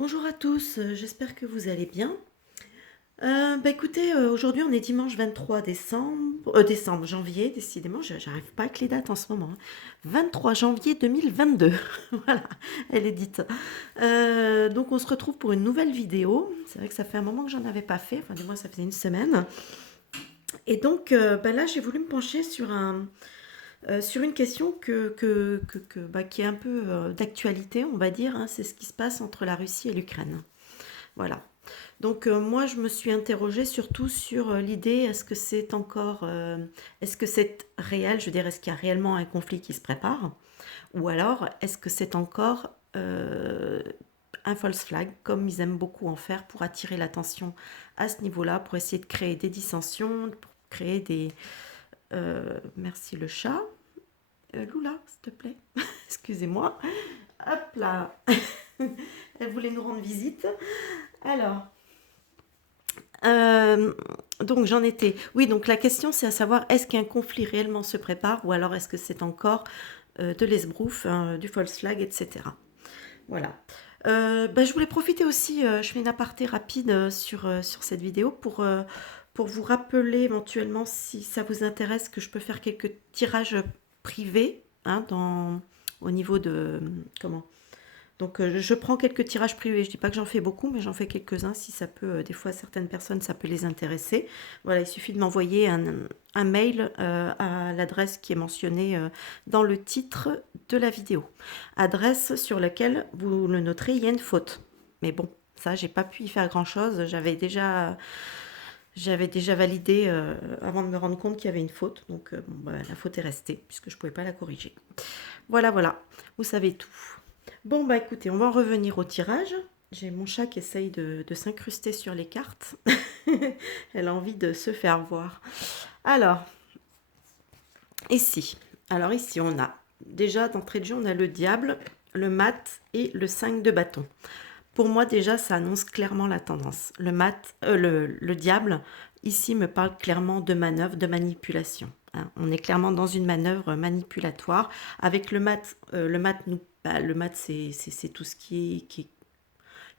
Bonjour à tous, j'espère que vous allez bien. Écoutez, aujourd'hui on est dimanche 23 décembre, janvier, décidément, j'arrive pas avec les dates en ce moment, hein. 23 janvier 2022, voilà, elle est dite. Donc on se retrouve pour une nouvelle vidéo. C'est vrai que ça fait un moment que j'en avais pas fait, enfin du moins ça faisait une semaine. Et donc là j'ai voulu me pencher sur une question qui est un peu d'actualité, on va dire, hein. C'est ce qui se passe entre la Russie et l'Ukraine. Voilà. Donc moi, je me suis interrogée surtout sur l'idée, est-ce que c'est réel, je veux dire, est-ce qu'il y a réellement un conflit qui se prépare, ou alors est-ce que c'est encore un false flag, comme ils aiment beaucoup en faire pour attirer l'attention à ce niveau-là, pour essayer de créer des dissensions, pour créer des... merci le chat. Lula, s'il te plaît. Excusez-moi. Hop là. Elle voulait nous rendre visite. Alors, Euh, donc j'en étais. Oui, donc la question c'est à savoir est-ce qu'un conflit réellement se prépare ou alors est-ce que c'est encore de l'esbrouf, hein, du false flag, etc. Voilà. Je voulais profiter aussi, je fais une aparté rapide sur cette vidéo pour vous rappeler éventuellement si ça vous intéresse que je peux faire quelques tirages privés, hein, au niveau de... Comment donc je prends quelques tirages privés, je ne dis pas que j'en fais beaucoup, mais j'en fais quelques-uns si ça peut, des fois certaines personnes, ça peut les intéresser. Voilà, il suffit de m'envoyer un mail à l'adresse qui est mentionnée dans le titre de la vidéo. Adresse sur laquelle, vous le noterez, il y a une faute. Mais bon, ça, j'ai pas pu y faire grand-chose. J'avais déjà validé avant de me rendre compte qu'il y avait une faute. Donc la faute est restée puisque je ne pouvais pas la corriger. Voilà, voilà, vous savez tout. Bon, bah écoutez, on va en revenir au tirage. J'ai mon chat qui essaye de s'incruster sur les cartes. Elle a envie de se faire voir. Alors, ici. Alors ici, on a, déjà d'entrée de jeu, on a le diable, le mat et le 5 de bâton. Pour moi, déjà, ça annonce clairement la tendance. Le diable, ici, me parle clairement de manœuvre, de manipulation, hein. On est clairement dans une manœuvre manipulatoire. Avec le mat, c'est tout ce qui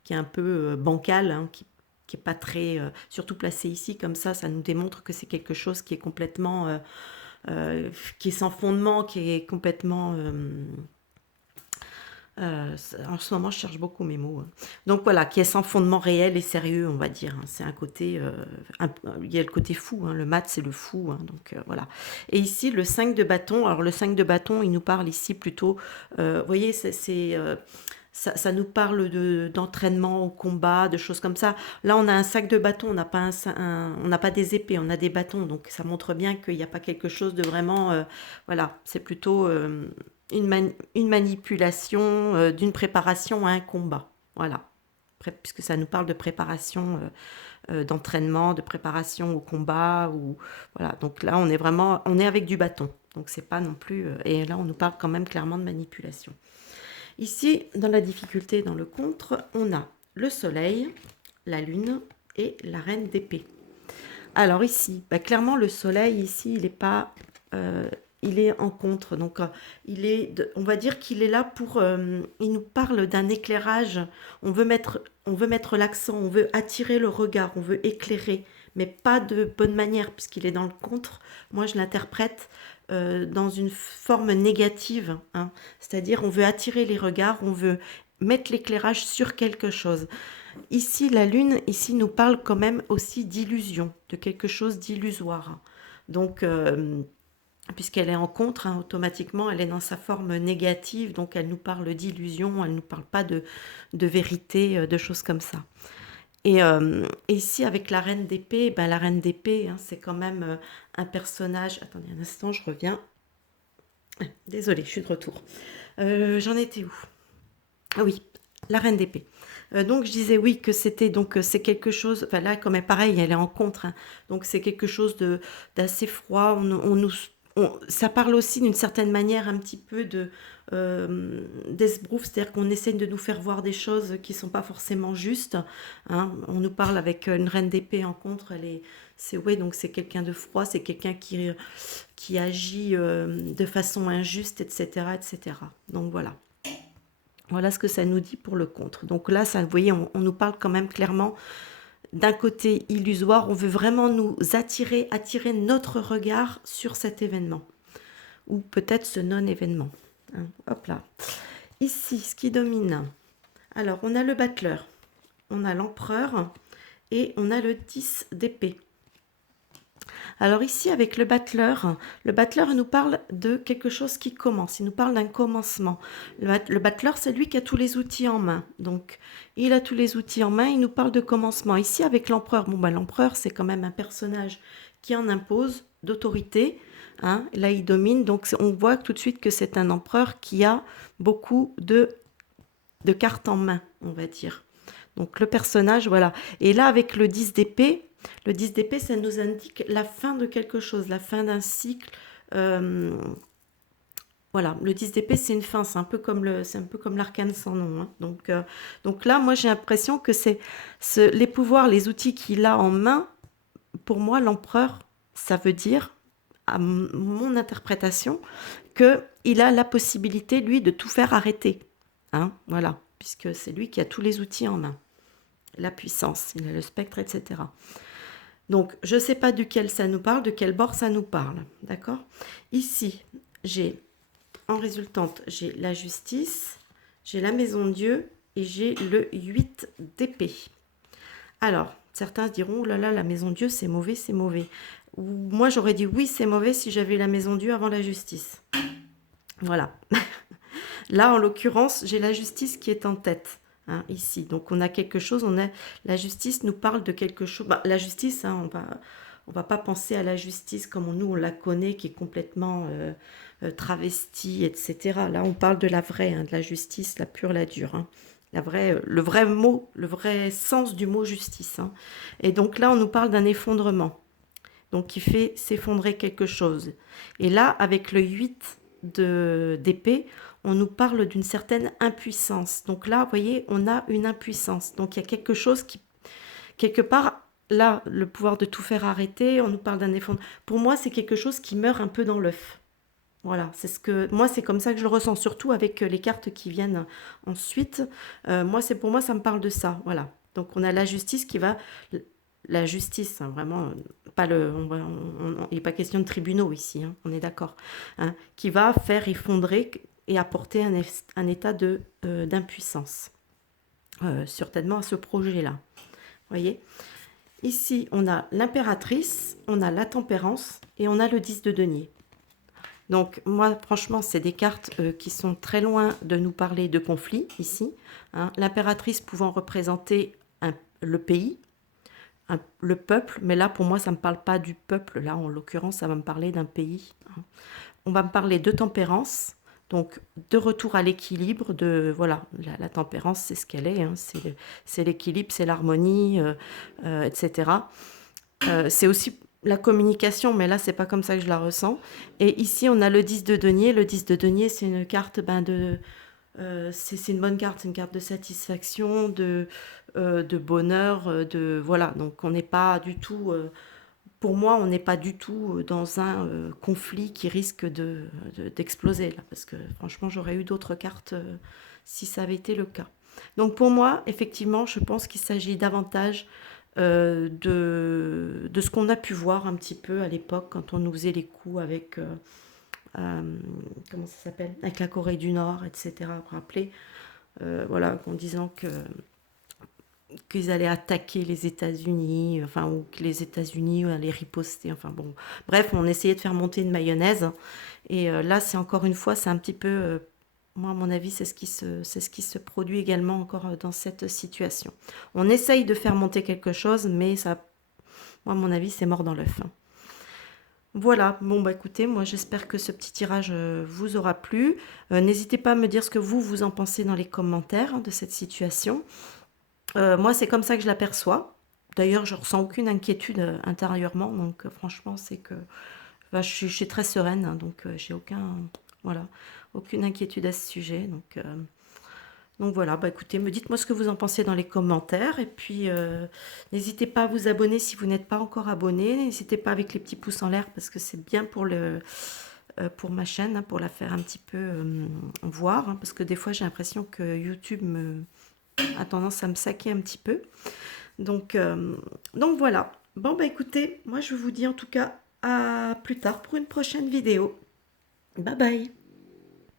est un peu bancal, hein, qui est pas très, surtout placé ici comme ça nous démontre que c'est quelque chose qui est complètement, qui est sans fondement, qui est complètement en ce moment, je cherche beaucoup mes mots, hein. Donc voilà, qui est sans fondement réel et sérieux, on va dire, hein. C'est un côté, il y a le côté fou, hein. Le mat, c'est le fou, hein. Donc voilà. Et ici, le 5 de bâton. Alors le 5 de bâton, il nous parle ici plutôt, vous voyez, ça nous parle d'entraînement au combat, de choses comme ça. Là, on a un sac de bâton, on n'a pas des épées, on a des bâtons. Donc ça montre bien qu'il n'y a pas quelque chose de vraiment, voilà, c'est plutôt une manipulation d'une préparation à un combat. Voilà. Puisque ça nous parle de préparation, d'entraînement, de préparation au combat. Voilà. Donc là, on est avec du bâton. Donc c'est pas non plus... et là, on nous parle quand même clairement de manipulation. Ici, dans la difficulté, dans le contre, on a le soleil, la lune et la reine d'épée. Alors ici, clairement, le soleil, ici, il est pas... il est en contre. Donc, on va dire qu'il est là pour... il nous parle d'un éclairage. On veut mettre l'accent, on veut attirer le regard, on veut éclairer, mais pas de bonne manière, puisqu'il est dans le contre. Moi, je l'interprète dans une forme négative, hein. C'est-à-dire, on veut attirer les regards, on veut mettre l'éclairage sur quelque chose. Ici, la lune, ici, nous parle quand même aussi d'illusion, de quelque chose d'illusoire. Donc, puisqu'elle est en contre, hein, automatiquement, elle est dans sa forme négative, donc elle nous parle d'illusion, elle ne nous parle pas de vérité, de choses comme ça. Et ici, avec la reine d'épée, la reine d'épée, hein, c'est quand même un personnage... Attendez un instant, je reviens. Désolée, je suis de retour. J'en étais où? Ah oui, la reine d'épée. Donc je disais oui que c'était donc c'est quelque chose. Enfin là, comme elle pareil, elle est en contre, hein. Donc c'est quelque chose d'assez froid. Ça parle aussi d'une certaine manière un petit peu d'esbrouf, c'est-à-dire qu'on essaie de nous faire voir des choses qui sont pas forcément justes, hein. On nous parle avec une reine d'épée en contre. Donc c'est quelqu'un de froid, c'est quelqu'un qui agit de façon injuste, etc., etc. Donc voilà. Voilà ce que ça nous dit pour le contre. Donc là, ça, vous voyez, on nous parle quand même clairement d'un côté illusoire. On veut vraiment nous attirer notre regard sur cet événement. Ou peut-être ce non-événement. Hein, hop là. Ici, ce qui domine. Alors, on a le battleur, on a l'empereur et on a le 10 d'épée. Alors ici, avec le battleur nous parle de quelque chose qui commence. Il nous parle d'un commencement. Le battleur, c'est lui qui a tous les outils en main. Donc, il a tous les outils en main, il nous parle de commencement. Ici, avec l'empereur, bon, l'empereur, c'est quand même un personnage qui en impose d'autorité. Hein. Là, il domine. Donc, on voit tout de suite que c'est un empereur qui a beaucoup de cartes en main, on va dire. Donc, le personnage, voilà. Et là, avec le 10 d'épée, ça nous indique la fin de quelque chose, la fin d'un cycle. Voilà, le 10 d'épée, c'est une fin, c'est un peu comme l'arcane sans nom. Hein. Donc là, moi, j'ai l'impression que c'est les pouvoirs, les outils qu'il a en main. Pour moi, l'empereur, ça veut dire, à mon interprétation, qu'il a la possibilité, lui, de tout faire arrêter. Hein, voilà, puisque c'est lui qui a tous les outils en main. La puissance, il a le spectre, etc. Donc, je ne sais pas duquel ça nous parle, de quel bord ça nous parle. D'accord? Ici, en résultante, j'ai la justice, j'ai la maison de Dieu et j'ai le 8 d'épée. Alors, certains diront, oh là là, la maison de Dieu, c'est mauvais, c'est mauvais. Ou moi, j'aurais dit oui, c'est mauvais si j'avais la maison de Dieu avant la justice. Voilà. Là, en l'occurrence, j'ai la justice qui est en tête. Hein, ici. Donc on a quelque chose, la justice nous parle de quelque chose. La justice, hein, on va pas penser à la justice comme nous on la connaît, qui est complètement travestie, etc. Là, on parle de la vraie, hein, de la justice, la pure, la dure. Hein. Le vrai mot, le vrai sens du mot justice. Hein. Et donc là, on nous parle d'un effondrement. Donc qui fait s'effondrer quelque chose. Et là, avec le 8 d'épée, on nous parle d'une certaine impuissance. Donc là, vous voyez, on a une impuissance. Donc il y a quelque chose qui, quelque part, là, le pouvoir de tout faire arrêter, on nous parle d'un effondrement. Pour moi, c'est quelque chose qui meurt un peu dans l'œuf. Voilà, moi, c'est comme ça que je le ressens, surtout avec les cartes qui viennent ensuite. Pour moi, ça me parle de ça. Voilà. Donc on a la justice qui va, la justice, hein, vraiment, pas il n'est pas question de tribunaux ici, hein, on est d'accord, hein, qui va faire effondrer et apporter un état d'impuissance, certainement à ce projet-là. Voyez, ici, on a l'impératrice, on a la tempérance et on a le 10 de denier. Donc, moi, franchement, c'est des cartes qui sont très loin de nous parler de conflit, ici. Hein. L'impératrice pouvant représenter le pays, le peuple, mais là, pour moi, ça ne me parle pas du peuple. Là, en l'occurrence, ça va me parler d'un pays. Hein. On va me parler de tempérance, donc de retour à l'équilibre, voilà, la tempérance, c'est ce qu'elle est, hein, c'est l'équilibre, c'est l'harmonie, etc. C'est aussi la communication, mais là, c'est pas comme ça que je la ressens. Et ici, on a le 10 de denier. Le 10 de denier, c'est une carte c'est une bonne carte, c'est une carte de satisfaction, de bonheur, voilà. Donc, on n'est pas du tout... pour moi, on n'est pas du tout dans un conflit qui risque d'exploser, là, parce que franchement, j'aurais eu d'autres cartes si ça avait été le cas. Donc pour moi, effectivement, je pense qu'il s'agit davantage de ce qu'on a pu voir un petit peu à l'époque quand on nous faisait les coups avec, comment ça s'appelle, avec la Corée du Nord, etc. Vous vous rappelez, voilà, en disant qu'ils allaient attaquer les États-Unis, enfin, ou que les États-Unis allaient riposter, enfin bon. Bref, on essayait de faire monter une mayonnaise. Et là, c'est encore une fois, c'est un petit peu, moi, à mon avis, c'est ce qui se produit également encore dans cette situation. On essaye de faire monter quelque chose, mais ça, moi, à mon avis, c'est mort dans l'œuf. Hein. Voilà, bon bah écoutez, moi j'espère que ce petit tirage vous aura plu. N'hésitez pas à me dire ce que vous en pensez dans les commentaires, hein, de cette situation. Moi, c'est comme ça que je l'aperçois. D'ailleurs, je ressens aucune inquiétude intérieurement. Donc, franchement, c'est que je suis très sereine. Hein, donc, j'ai aucune inquiétude à ce sujet. Donc voilà, bah écoutez, dites-moi ce que vous en pensez dans les commentaires. Et puis, n'hésitez pas à vous abonner si vous n'êtes pas encore abonné. N'hésitez pas avec les petits pouces en l'air parce que c'est bien pour pour ma chaîne, hein, pour la faire un petit peu voir, hein, parce que des fois j'ai l'impression que YouTube a tendance à me saquer un petit peu. Donc voilà. Bon bah écoutez, moi je vous dis en tout cas à plus tard pour une prochaine vidéo. Bye bye.